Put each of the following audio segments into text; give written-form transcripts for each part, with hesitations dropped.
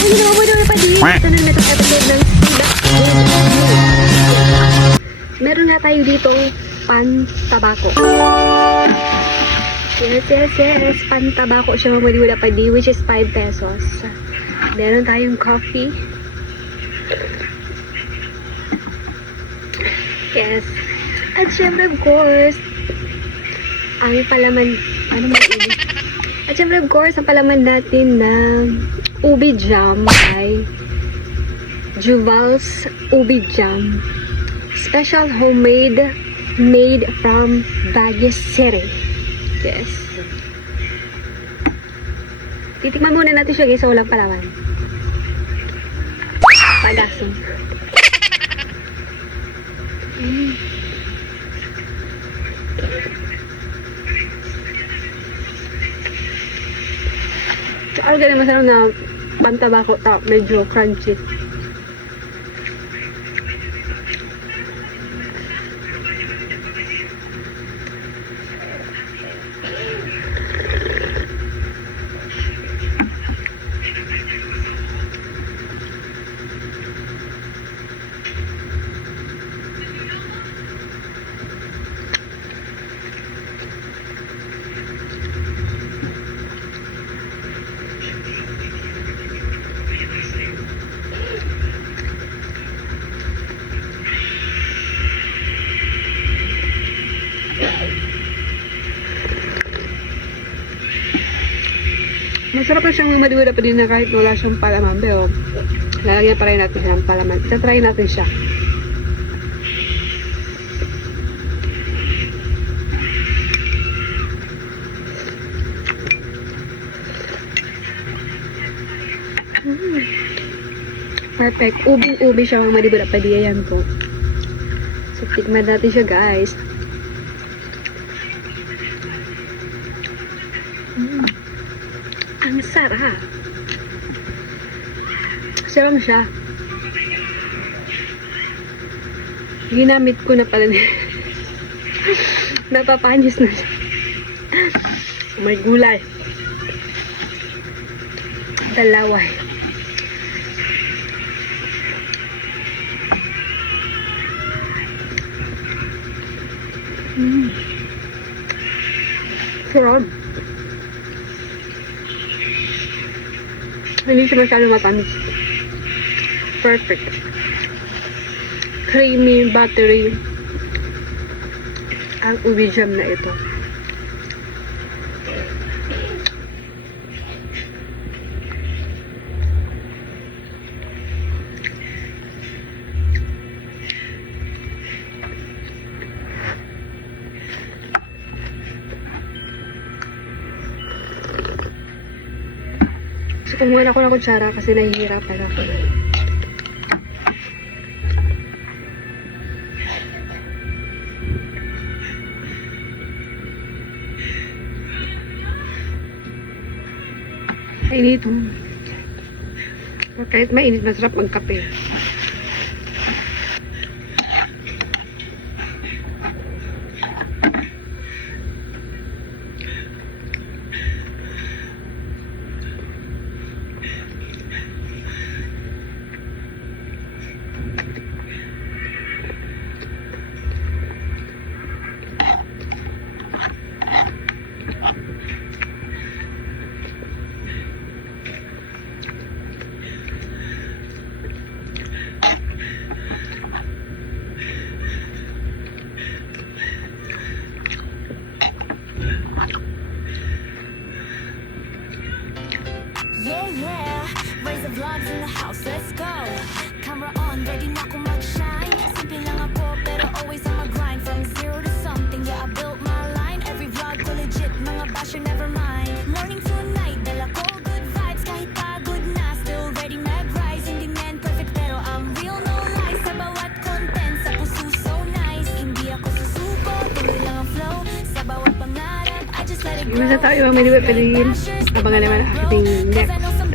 Ay, naman mo naman pa din. Ito na naman itong episode ng Sida. Meron nga tayo ditong pan-tabako. Yes. Pan-tabako siya mamaliwala pa di, which is 5 pesos. Meron tayong coffee. Yes. At syempre, of course, ang palaman, ano man ubi? At syempre, of course, ang palaman natin na ubi jam ay Juval's Ubi Jam. Special homemade, made from Baguio City. Yes. Titikman muna natin siya guys sa walang palaman. Pagasin. Tsaka ganun masarap na pantabako ta, medyo crunchy. Masarap na siyang madiwala pa din na kahit wala siyang palaman. Pero lalagyan pa rin natin siya ng palaman. Try natin siya. Perfect. Ubing-ubi siya ang madiwala pa din. Ayan po. So, tikman natin siya guys. Ang sarap. Sarap siya. Ginamit ko na pala. Napapanyos na siya. May gulay. Dalaway. Sarap. Hindi siya masyadong matamis. Perfect. Creamy, buttery ang ubi jam na ito. So, kumuha ako ng kutsara kasi nahihirapan ako. Ay, dito. Kahit mainit, masarap magkape. Yeah, raise the vlogs in the house, let's go. Camera on, ready na ako mag-shine. Simple lang ako, pero always on my grind. From zero to something, yeah, I built my line. Every vlog ko legit, mga basher never mind. Morning to night, dala ko good vibes. Kahit pagod na, still ready mag-rise. Hindi man perfect, pero I'm real, no lies. Sa bawat content, sa puso so nice. Hindi ako susuko, tuloy lang ang flow. Sa bawat pangarap, I just let it go. Masa tayo ang maliwet pa din. Abangan naman ang ating next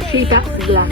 feedback vlog.